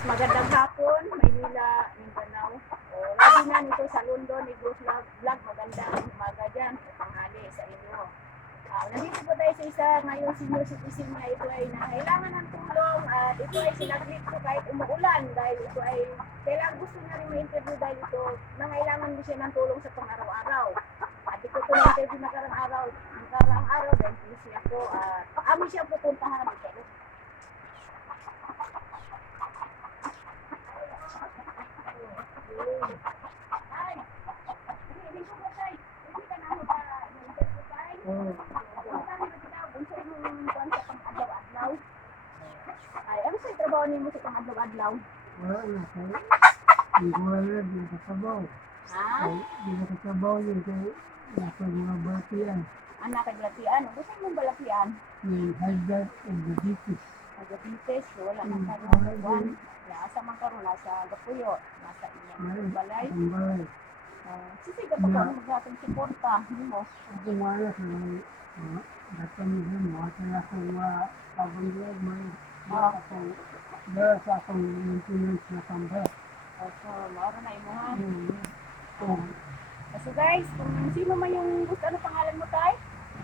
Magandang hapon, Maynila, Mindanao. Lagi na nito sa London, Negros Vlog. Magandang umaga dyan, tanghali sa inyo. Nandito po tayo sa isa ngayon senior citizen na ito ay nangailangan ng tulong at ito ay sinaglit ko kahit umuulan dahil ito ay kailangan gusto niya rin ma-interview dahil ito nangailangan din siya ng tulong sa pang-araw-araw. At ito ko na-interview nakarang araw dahil busy ako at amin siya pupuntahan ito. Ay, ano sa trabaho niyo sa pang-adlaw-adlaw? Wala na ko. Hindi ko wala di nakasabaw. Ha? Ay, di nakasabaw yun kay nasa mga batian. Anak kay balatian. Gusto mong balatian? Yung high blood and diabetes. Nagabites, wala man Wala karon. din. Nasa man karon, nasa Gapuyo, nasa May inyong balay. ang balay. Sige ka pa kung maghatong suporta, hindi mo. Ako wala sa mga datang yun. Mga ako mga pagbanggol. Mga akong sa akong maintenance na tambay. So, maura na imo ha. Oh, So guys, kung sino man yung gusto, ano pangalan mo tay?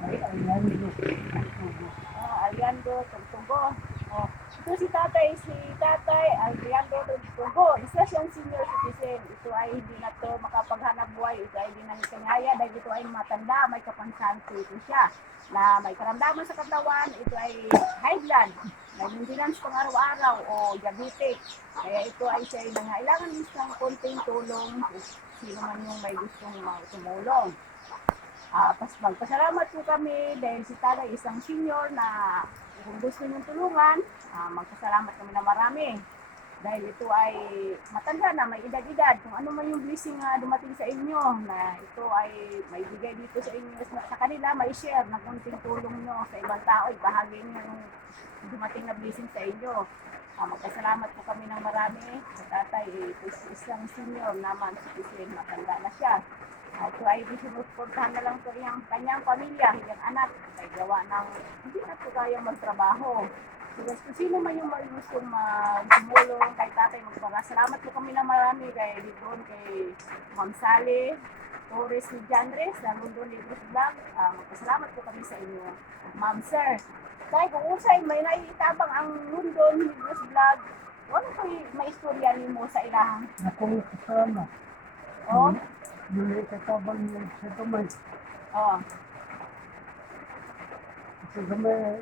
ay, ayan yun. Aliando Tugtugo. Ito si tatay Aliando Tugtugo. Isa siyang senior citizen. Ito ay hindi na to makapaghanap buhay. Ito ay hindi na kanyaya dahil ito ay matanda, may kapansanto ito siya. Na may karamdaman sa katawan, ito ay high blood, may maintenance pang araw-araw o diabetic. Kaya ito ay siya ay nangailangan ng konting tulong sino man yung may gustong tumulong. Magpasalamat po kami dahil si Tatay isang senior na kung gusto niyong tulungan, magpasalamat kami na marami. Dahil ito ay matanda na, may edad-edad. Kung ano man yung blessing na dumating sa inyo, na ito ay may bigay dito sa inyo, sa kanila, may share na kunting tulong nyo sa ibang tao, ibahagi nyo yung dumating na blessing sa inyo. Magpasalamat po kami ng marami. Sa tatay, isang senior naman, citizen, matanda na siya. Ito ay sinusuportahan na lang po yung kanyang pamilya, yung anak, ay gawa ng hindi na po kayang magtrabaho. So, kung sino man yung gustong tumulong kay tatay, magpasalamat po kami ng marami kay doon kay Ma'am Sally Torres ni Jandres, sa London Negros Vlog. Magpasalamat po kami sa inyo, Ma'am Sir. Kaya kung usay, may naiitabang ang London Negros Vlog, ano po may istorya niyo mo sa ilahang? Akong kasama. Oh? Yung katabang niya sa kamay. Oh. Sa kamay,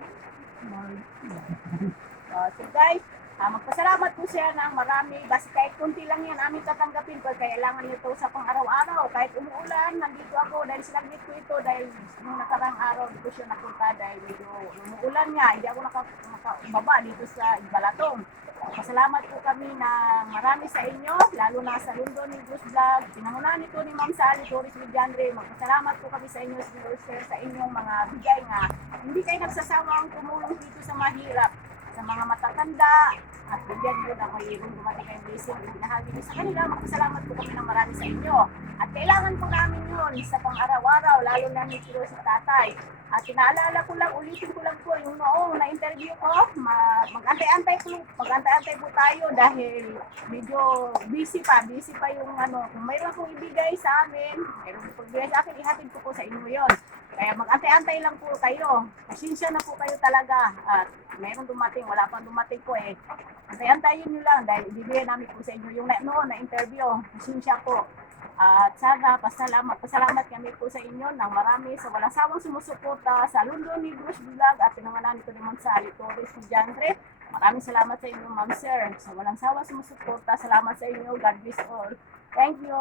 So guys, magpasalamat po siya ng marami. Basta kahit kunti lang yan aming tatanggapin ko. Kailangan nito sa pang-araw-araw. Kahit umuulan, nandito ako dahil sinaglit ko ito dahil nung nakarang araw dito siya napunta dahil medyo umuulan nga. Hindi ako nakababa dito sa Balatong. Pasalamat po kami ng marami sa inyo, lalo na sa London Negros Vlog. Pinangunahan nito ni Ma'am Sally Torres Mediandre. Magpasalamat po kami sa inyo, sir, sa inyong mga bigay nga. Hindi kayo nagsasawang tumulong dito sa mahirap, sa mga matatanda, at bigyan nyo na mayroong dumating kayong blessing. Ibinahagi nyo sa kanila, magpasalamat po kami ng marami sa inyo. At kailangan po namin yun sa pang-araw-araw, lalo na ni si tatay. At pinaalala ko lang, ulitin ko lang po, yung noong na-interview ko, mag-antay-antay po tayo dahil medyo busy pa yung ano, kung mayroon pong ibigay sa amin, mayroon pong ibigay sa akin, ihatid ko po sa inyo yon. Kaya mag-antay-antay lang po kayo. Pasensya na po kayo talaga. At mayroon dumating, wala pang dumating po eh. Antay-antayin nyo lang dahil ibigay namin po sa inyo yung noon na interview. Pasensya po. At sana, pasalamat kami po sa inyo ng marami sa walang sawang sumusuporta sa London Negros Vlog at pinangalan nito ni Ma'am Sally Torres Mediandre. Maraming salamat sa inyo, Ma'am Sir. Sa walang sawang sumusuporta, salamat sa inyo. God bless all. Thank you.